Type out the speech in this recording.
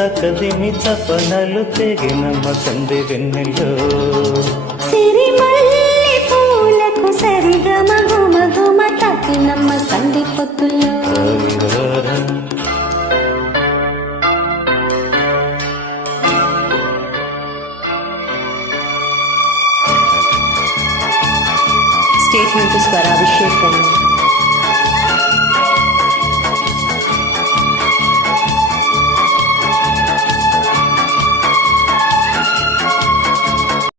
తకదిమి తపనలు తెగినమ్మ సంధి వెన్నెల్లో సిరిమల్లి పూలకు సరిగమ గుమ గుమ తకినమ్మ సంధి పొత్తుల్లో Stay tuned to Swaraabhishekam.